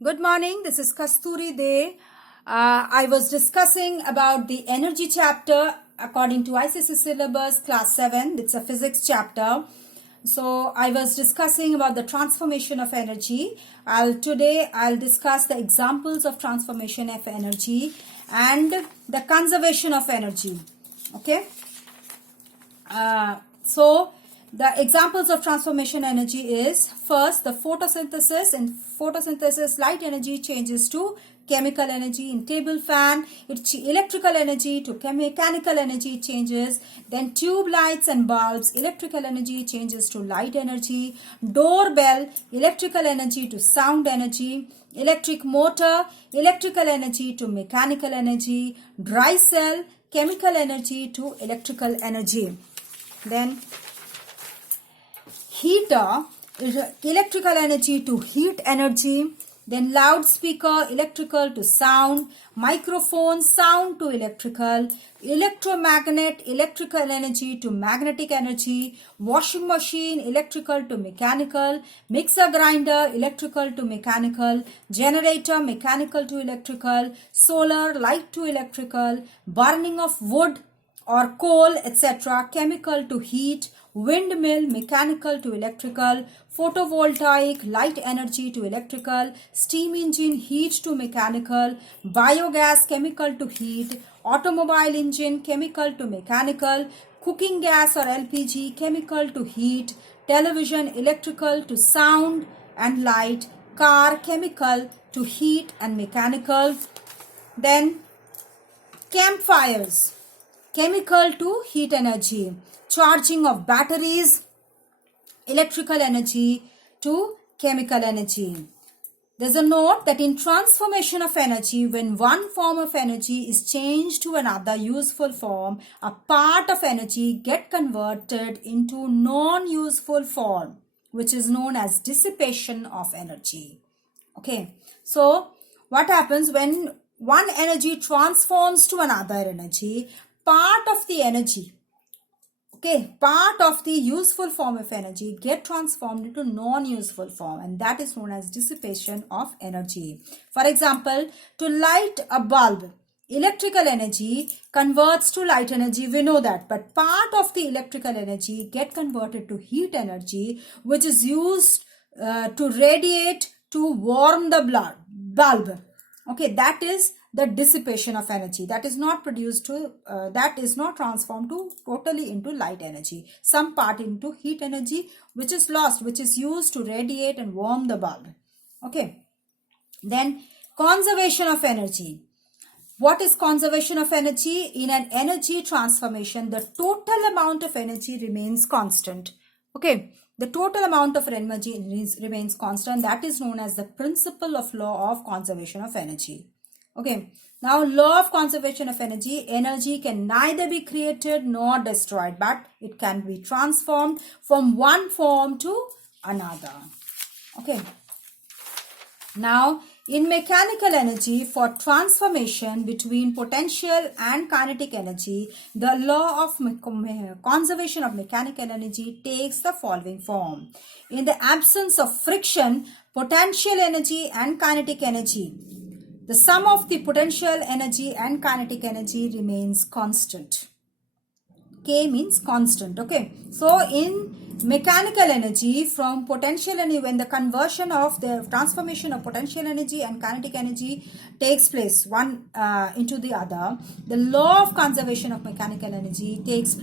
Good morning. This is Kasturi Day. I was discussing about the energy chapter according to ICSE syllabus class 7. It's a physics chapter. So I was discussing about the transformation of energy. Today I'll discuss the examples of transformation of energy and the conservation of energy. Okay. So the examples of transformation energy is first the photosynthesis. In photosynthesis, light energy changes to chemical energy. In table fan, it's electrical energy to mechanical energy changes. Then tube lights and bulbs, electrical energy changes to light energy. Doorbell, electrical energy to sound energy. Electric motor, electrical energy to mechanical energy. Dry cell, chemical energy to electrical energy. Then heater, electrical energy to heat energy. Then loudspeaker, electrical to sound. Microphone, sound to electrical. Electromagnet, electrical energy to magnetic energy. Washing machine, electrical to mechanical. Mixer grinder, electrical to mechanical. Generator, mechanical to electrical. Solar, light to electrical. Burning of wood or coal, etc., chemical to heat. Windmill, mechanical to electrical. Photovoltaic, light energy to electrical. Steam engine, heat to mechanical. Biogas, chemical to heat. Automobile engine, chemical to mechanical. Cooking gas or LPG, chemical to heat. Television, electrical to sound and light. Car, chemical to heat and mechanical. Then campfires, chemical to heat energy. Charging of batteries, electrical energy to chemical energy. There's a note that in transformation of energy, when one form of energy is changed to another useful form, a part of energy get converted into non-useful form, which is known as dissipation of energy. Okay, so what happens when one energy transforms to another energy? Part of the energy, part of the useful form of energy get transformed into non-useful form, and that is known as dissipation of energy. For example, to light a bulb, electrical energy converts to light energy, we know that, but part of the electrical energy get converted to heat energy, which is used to radiate to warm the bulb. Okay, that is the dissipation of energy. That is not produced to, that is not transformed to totally into light energy. Some part into heat energy, which is lost, which is used to radiate and warm the bulb. Okay. Then conservation of energy. What is conservation of energy? In an energy transformation, the total amount of energy remains constant. Okay. The total amount of energy remains constant. That is known as the principle of law of conservation of energy. Okay. Now, law of conservation of energy. Energy can neither be created nor destroyed, but it can be transformed from one form to another. Okay. Now, in mechanical energy, for transformation between potential and kinetic energy, the law of conservation of mechanical energy takes the following form. In the absence of friction, potential energy and kinetic energy, the sum of the potential energy and kinetic energy remains constant. K means constant. Okay. So in mechanical energy, from potential energy, when the conversion of the transformation of potential energy and kinetic energy takes place one into the other, the law of conservation of mechanical energy takes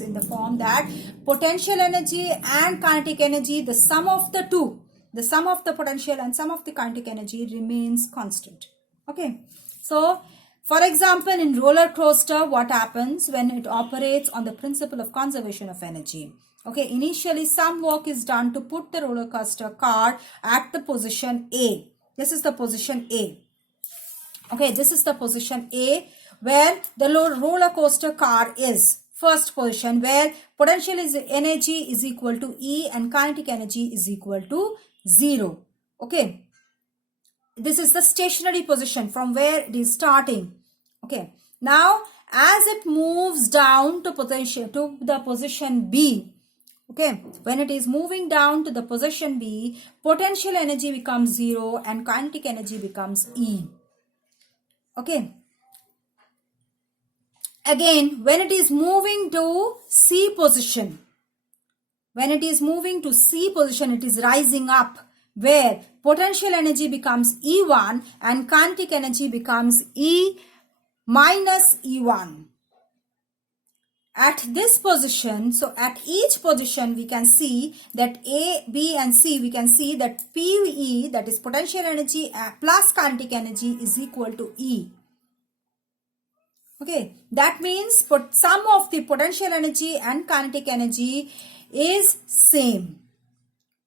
in the form that potential energy and kinetic energy, the sum of the two, the sum of the potential and sum of the kinetic energy remains constant. Okay. So for example, in roller coaster, what happens when it operates on the principle of conservation of energy? Okay, initially some work is done to put the roller coaster car at the position A. This is the position A. Okay, this is the position A where the roller coaster car is. First position where potential energy is equal to E and kinetic energy is equal to 0. Okay. This is the stationary position from where it is starting. Okay. Now, as it moves down to the position B, Okay, when it is moving down to the position B, potential energy becomes 0 and kinetic energy becomes E. Okay. Again, when it is moving to C position, it is rising up, where potential energy becomes E1 and kinetic energy becomes E minus E1. At this position, so at each position we can see that A, B and C, we can see that PE, that is potential energy plus kinetic energy, is equal to E. Okay, that means sum of the potential energy and kinetic energy is same,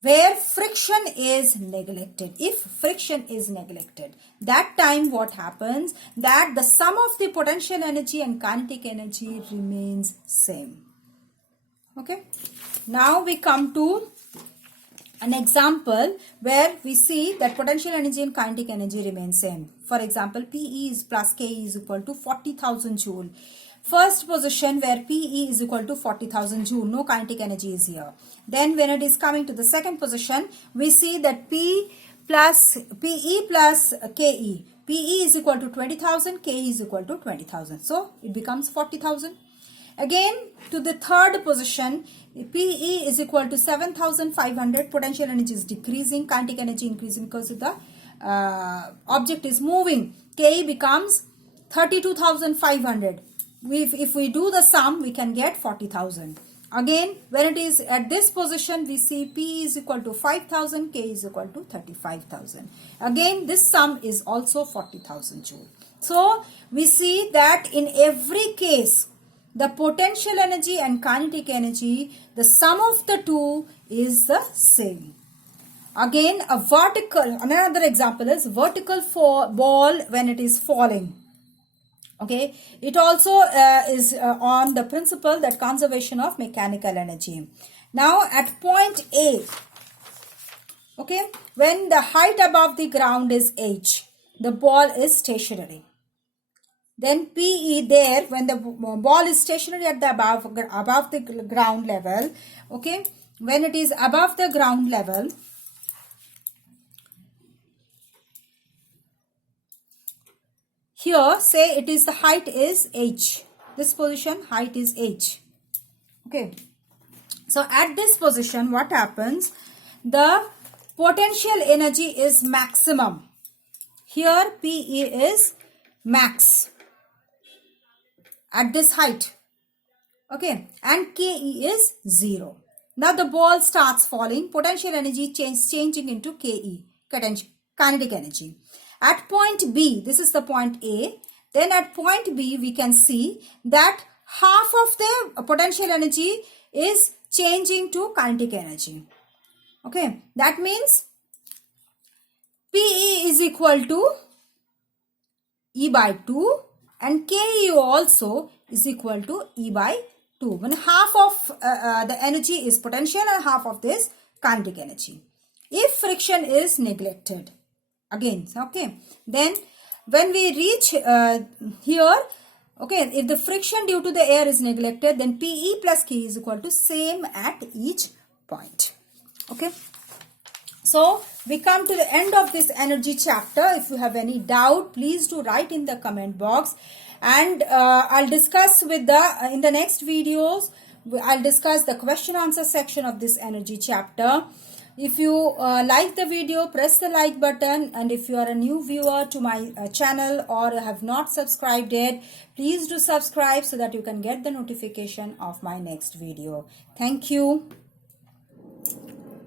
where friction is neglected. If friction is neglected, that time what happens, that the sum of the potential energy and kinetic energy remains same. Okay, now we come to an example where we see that potential energy and kinetic energy remain same. For example, PE is plus KE is equal to 40,000 joule. First position where PE is equal to 40,000 joule, no kinetic energy is here. Then when it is coming to the second position, we see that PE plus KE. PE is equal to 20,000, KE is equal to 20,000. So it becomes 40,000. Again, to the third position, PE is equal to 7,500. Potential energy is decreasing, kinetic energy increasing because the object is moving. KE becomes 32,500. If we do the sum, we can get 40,000. Again, when it is at this position, we see P is equal to 5,000, K is equal to 35,000. Again, this sum is also 40,000 joule. So, we see that in every case, the potential energy and kinetic energy, the sum of the two is the same. Again, another example is vertical ball when it is falling. Okay, it also is on the principle that conservation of mechanical energy. Now at point A, okay, when the height above the ground is h, the ball is stationary. Then PE there, when the ball is stationary at the above the ground level, okay, when it is above the ground level, here say it is the height is h. This position height is h. Okay. So at this position what happens? The potential energy is maximum. Here PE is max at this height. Okay. And KE is 0. Now the ball starts falling. Potential energy changing into KE, kinetic energy. At point B, this is the point A. Then at point B, we can see that half of the potential energy is changing to kinetic energy. Okay, that means PE is equal to E by 2 and KE also is equal to E by 2. When half of the energy is potential and half of this kinetic energy. If friction is neglected, again, okay, then when we reach here, okay, if the friction due to the air is neglected, then PE plus K is equal to same at each point. Okay, so we come to the end of this energy chapter. If you have any doubt, please do write in the comment box, and I'll discuss with in the next videos, I'll discuss the question answer section of this energy chapter. If you like the video, press the like button, and if you are a new viewer to my channel or have not subscribed yet, please do subscribe so that you can get the notification of my next video. Thank you.